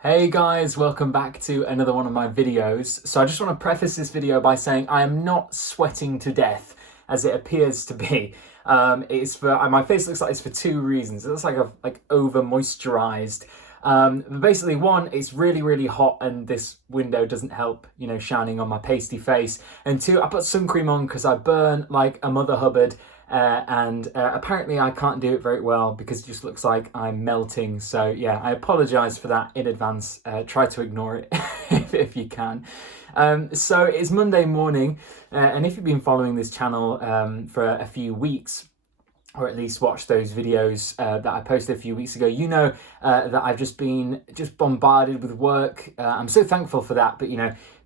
Hey guys, welcome back to another one of my videos. So I just want to preface this video by saying I am not sweating to death as it appears to be. It's for my face looks like it's for two reasons. It looks like I've over moisturized. Basically, one, it's really hot and this window doesn't help, shining on my pasty face. And two, I put sun cream on because I burn like a mother hubbard. And apparently I can't do it very well because it just looks like I'm melting. So yeah, I apologize for that in advance. Try to ignore it if you can. So it's Monday morning, and if you've been following this channel for a few weeks, or at least watch those videos that I posted a few weeks ago, you know that I've just been bombarded with work. I'm so thankful for that, but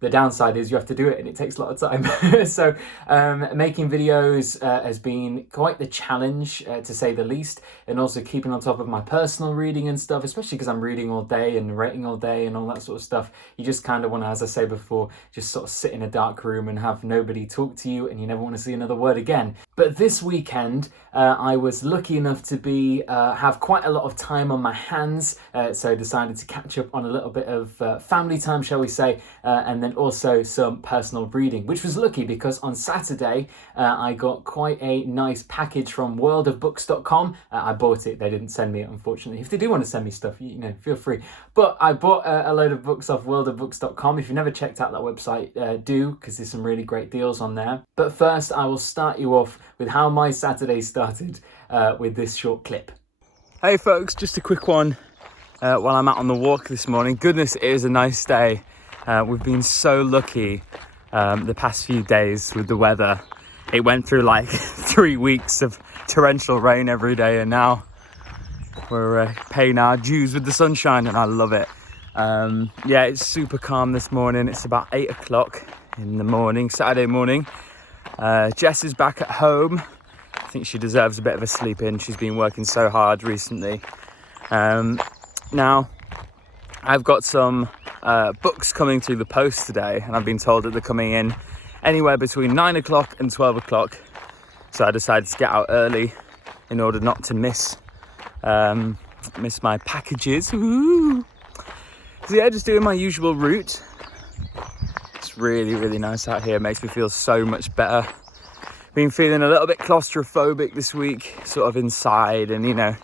the downside is you have to do it and it takes a lot of time. So making videos has been quite the challenge, to say the least, and also keeping on top of my personal reading and stuff, especially because I'm reading all day and writing all day and all that sort of stuff. You just kind of want to, as I say before, just sort of sit in a dark room and have nobody talk to you, and you never want to see another word again. But this weekend, I was lucky enough to have quite a lot of time on my hands, so I decided to catch up on a little bit of family time, shall we say, and then also some personal reading, which was lucky because on Saturday I got quite a nice package from worldofbooks.com. I bought it, they didn't send me it, unfortunately. If they do want to send me stuff, feel free. But I bought a load of books off worldofbooks.com. If you've never checked out that website, do, because there's some really great deals on there. But first, I will start you off with how my Saturday started with this short clip. Hey folks, just a quick one while I'm out on the walk this morning. Goodness, it is a nice day. We've been so lucky the past few days with the weather. It went through like 3 weeks of torrential rain every day, and now we're paying our dues with the sunshine, and I love it. Yeah, it's super calm this morning. It's about 8 o'clock in the morning, Saturday morning. Jess is back at home. I think she deserves a bit of a sleep in. She's been working so hard recently. Now, I've got some books coming through the post today, and I've been told that they're coming in anywhere between 9 o'clock and 12 o'clock. So I decided to get out early in order not to miss my packages. Ooh. So yeah, just doing my usual route. It's really nice out here. It makes me feel so much better. Been feeling a little bit claustrophobic this week, sort of inside, and you know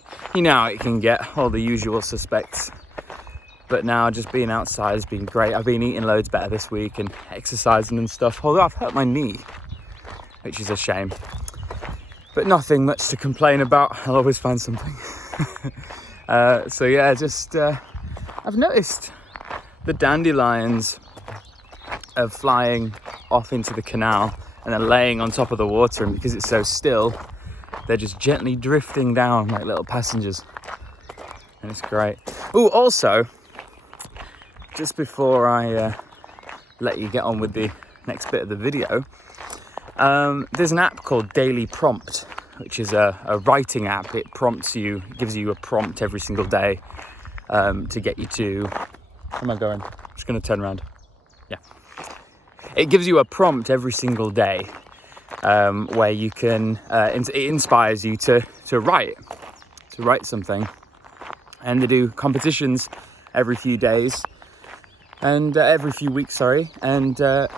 how it can get, all the usual suspects. But now just being outside has been great. I've been eating loads better this week and exercising and stuff, although I've hurt my knee, which is a shame. But nothing much to complain about. I'll always find something. So yeah, just I've noticed the dandelions are flying off into the canal and then laying on top of the water, and because it's so still, they're just gently drifting down like little passengers, and it's great. Oh, also, just before I let you get on with the next bit of the video, there's an app called Daily Prompt, which is a writing app. It gives you a prompt every single day to get you to... Where am I going? I'm just going to turn around. Yeah. It gives you a prompt every single day where you can... it inspires you to write something. And they do competitions every few days. And every few weeks, sorry. And the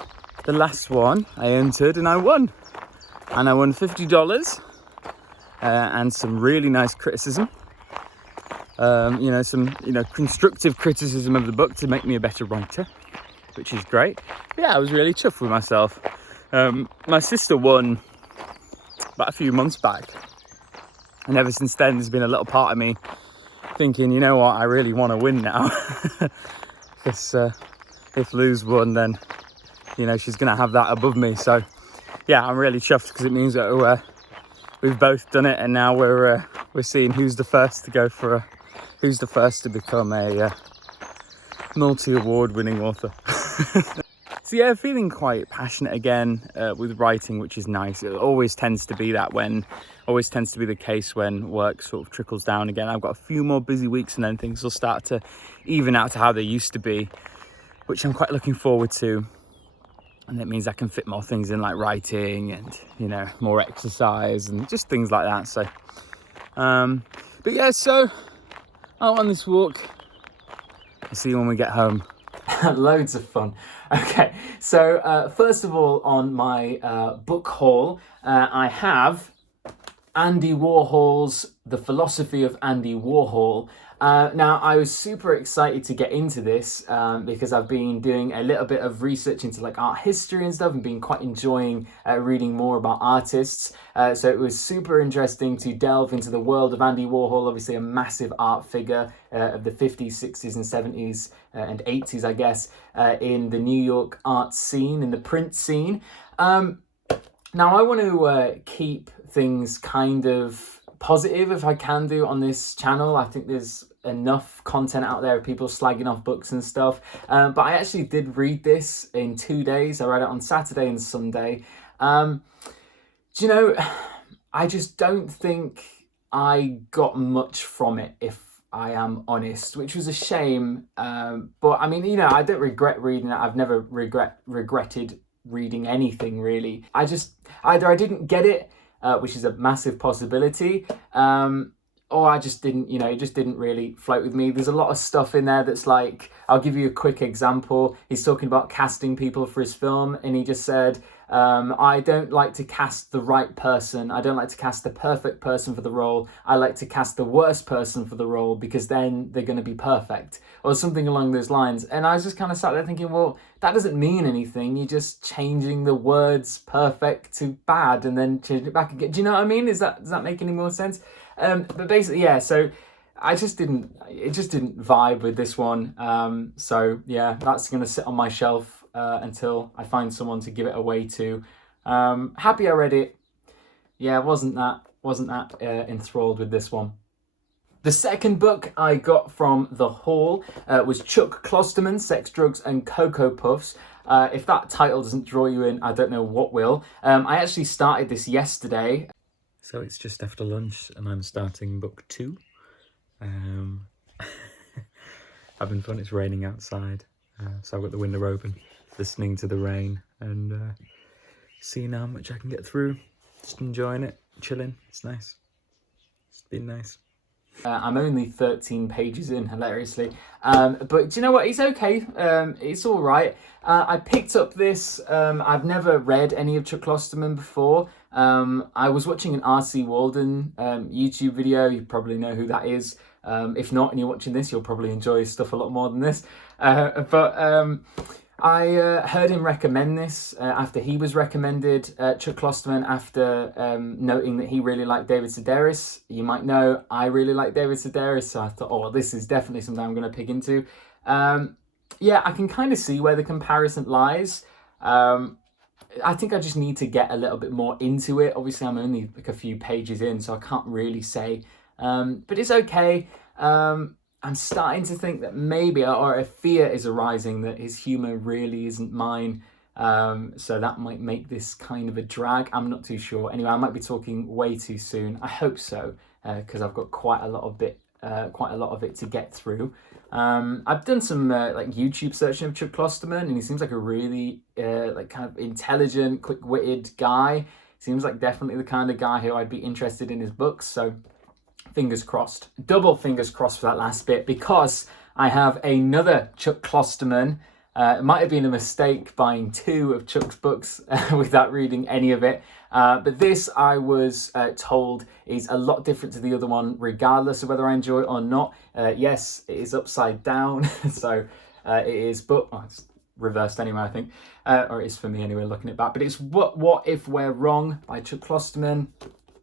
last one I entered and I won. And I won $50 and some really nice criticism. Some constructive criticism of the book to make me a better writer, which is great. But yeah, I was really chuffed with myself. My sister won about a few months back. And ever since then, there's been a little part of me thinking, you know what, I really want to win now. Because if Lou's won, then she's gonna have that above me. So yeah, I'm really chuffed because it means that we've both done it, and now we're seeing who's the first to become a multi-award winning author. So yeah, feeling quite passionate again with writing, which is nice. It always tends to be the case when work sort of trickles down again. I've got a few more busy weeks and then things will start to even out to how they used to be, which I'm quite looking forward to. And that means I can fit more things in, like writing and, more exercise and just things like that. So, but yeah, so out on this walk, See you when we get home. Loads of fun. Okay, so first of all, on my book haul, I have Andy Warhol's The Philosophy of Andy Warhol. Now, I was super excited to get into this because I've been doing a little bit of research into like art history and stuff and been quite enjoying reading more about artists. So it was super interesting to delve into the world of Andy Warhol, obviously a massive art figure of the 50s, 60s and 70s and 80s, I guess, in the New York art scene, in the print scene. Now, I want to keep things kind of positive if I can do on this channel. I think there's enough content out there of people slagging off books and stuff. But I actually did read this in 2 days. I read it on Saturday and Sunday. Do you know, I just don't think I got much from it, if I am honest, which was a shame. But I mean, you know, I don't regret reading it. I've never regretted reading anything really. Either I didn't get it, which is a massive possibility, or I just didn't, you know, it just didn't really float with me. There's a lot of stuff in there that's like, I'll give you a quick example. He's talking about casting people for his film, and he just said, I don't like to cast the right person. I don't like to cast the perfect person for the role. I like to cast the worst person for the role because then they're going to be perfect, or something along those lines. And I was just kind of sat there thinking, well, that doesn't mean anything. You're just changing the words perfect to bad and then change it back again. Do you know what I mean? Does that make any more sense? But basically, yeah, so it just didn't vibe with this one. So yeah, that's going to sit on my shelf until I find someone to give it away to. Happy I read it. Yeah, wasn't that enthralled with this one. The second book I got from the haul was Chuck Klosterman, Sex, Drugs and Cocoa Puffs. If that title doesn't draw you in, I don't know what will. I actually started this yesterday. So it's just after lunch and I'm starting book 2. Having fun. It's raining outside, so I've got the window open, listening to the rain and seeing how much I can get through. Just enjoying it, chilling. It's nice. It's been nice. I'm only 13 pages in, hilariously, but do you know what? It's okay. It's all right. I picked up this. I've never read any of Chuck Klosterman before. I was watching an R.C. Walden YouTube video. You probably know who that is. If not, and you're watching this, you'll probably enjoy his stuff a lot more than this. I heard him recommend this after he was recommended Chuck Klosterman, after noting that he really liked David Sedaris. You might know I really like David Sedaris, so I thought, oh, well, this is definitely something I'm going to pick into. Yeah, I can kind of see where the comparison lies. I think I just need to get a little bit more into it. Obviously, I'm only like a few pages in, so I can't really say. But it's okay. I'm starting to think that maybe, or a fear is arising that his humour really isn't mine. So that might make this kind of a drag. I'm not too sure. Anyway, I might be talking way too soon. I hope so, because I've got quite a lot of it to get through. I've done some like YouTube searching of Chuck Klosterman, and he seems like a really like kind of intelligent, quick-witted guy. Seems like definitely the kind of guy who I'd be interested in his books. So fingers crossed. Double fingers crossed for that last bit, because I have another Chuck Klosterman. It might have been a mistake buying 2 of Chuck's books without reading any of it. But this, I was told, is a lot different to the other one, regardless of whether I enjoy it or not. Yes, it is upside down, so it is, but it's reversed anyway, I think. Or it is for me anyway, looking at that. But it's What If We're Wrong by Chuck Klosterman.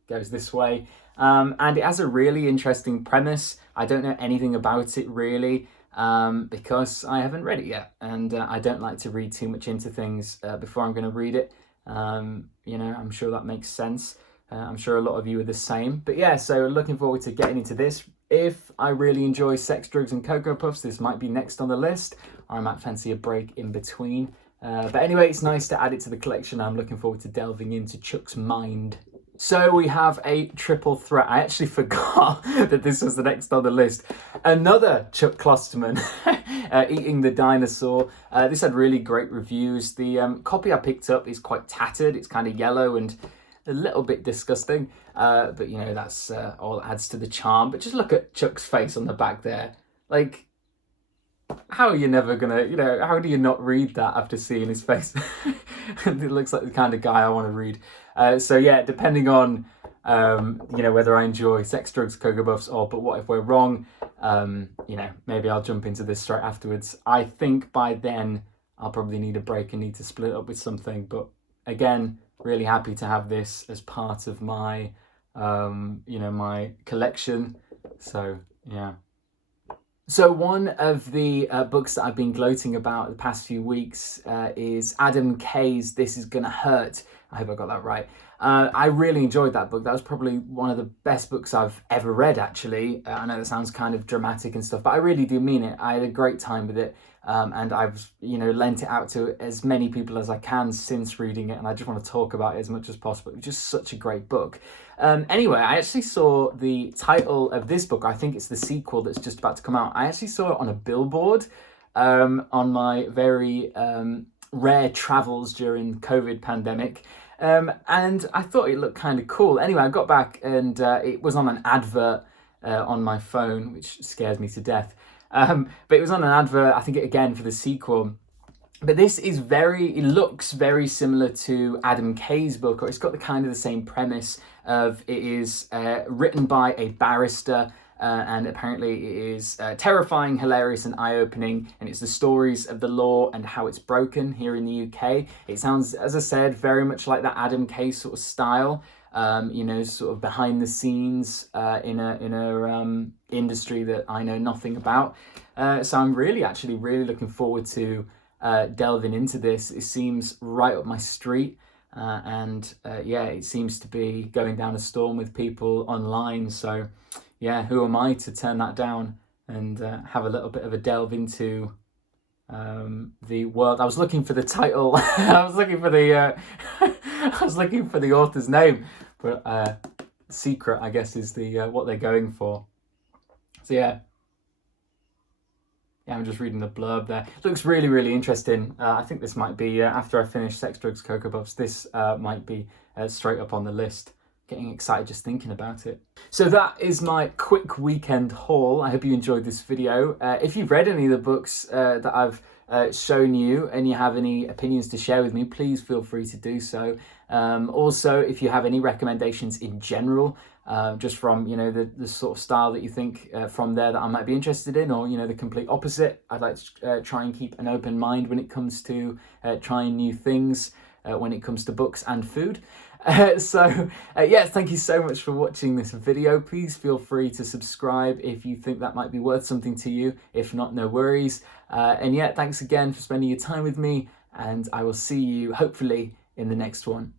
Goes this way. And it has a really interesting premise. I don't know anything about it really, because I haven't read it yet, and I don't like to read too much into things before I'm going to read it. You know, I'm sure that makes sense. I'm sure a lot of you are the same. But yeah, so looking forward to getting into this. If I really enjoy Sex, Drugs and Cocoa Puffs, this might be next on the list, or I might fancy a break in between. But anyway, it's nice to add it to the collection. I'm looking forward to delving into Chuck's mind. So we have a triple threat. I actually forgot that this was the next on the list. Another Chuck Klosterman, Eating the Dinosaur. This had really great reviews. The copy I picked up is quite tattered. It's kind of yellow and a little bit disgusting. But, you know, that's all that adds to the charm. But just look at Chuck's face on the back there. Like, how are you never gonna, how do you not read that after seeing his face? It looks like the kind of guy I want to read. So yeah, depending on, whether I enjoy Sex, Drugs, Cocoa Puffs or But What If We're Wrong, maybe I'll jump into this straight afterwards. I think by then I'll probably need a break and need to split up with something. But again, really happy to have this as part of my, my collection. So yeah. So one of the books that I've been gloating about the past few weeks is Adam Kay's This Is Gonna Hurt. I hope I got that right. I really enjoyed that book. That was probably one of the best books I've ever read, actually. I know that sounds kind of dramatic and stuff, but I really do mean it. I had a great time with it. And I've, lent it out to as many people as I can since reading it. And I just want to talk about it as much as possible. It's just such a great book. Anyway, I actually saw the title of this book. I think it's the sequel that's just about to come out. I actually saw it on a billboard on my very rare travels during the COVID pandemic. And I thought it looked kind of cool. Anyway, I got back and it was on an advert on my phone, which scares me to death. But it was on an advert, I think, again, for the sequel. But this is it looks very similar to Adam Kay's book, or it's got the kind of the same premise of it is written by a barrister, and apparently it is terrifying, hilarious and eye-opening, and it's the stories of the law and how it's broken here in the UK. It sounds, as I said, very much like that Adam Kay sort of style. Sort of behind the scenes in a industry that I know nothing about. So I'm really looking forward to delving into this. It seems right up my street, and it seems to be going down a storm with people online. So yeah, who am I to turn that down and have a little bit of a delve into the world. I was looking for the title. I was looking for the author's name, but Secret, I guess, is the what they're going for. So yeah, I'm just reading the blurb there. It looks really, really interesting. I think this might be after I finish Sex, Drugs, Cocoa Puffs. This might be straight up on the list. Getting excited just thinking about it. So that is my quick weekend haul. I hope you enjoyed this video. If you've read any of the books that I've shown you and you have any opinions to share with me, please feel free to do so. Also, if you have any recommendations in general, just from the sort of style that you think from there that I might be interested in, or the complete opposite, I'd like to try and keep an open mind when it comes to trying new things when it comes to books and food. Thank you so much for watching this video. Please feel free to subscribe if you think that might be worth something to you. If not, no worries. Thanks again for spending your time with me, and I will see you hopefully in the next one.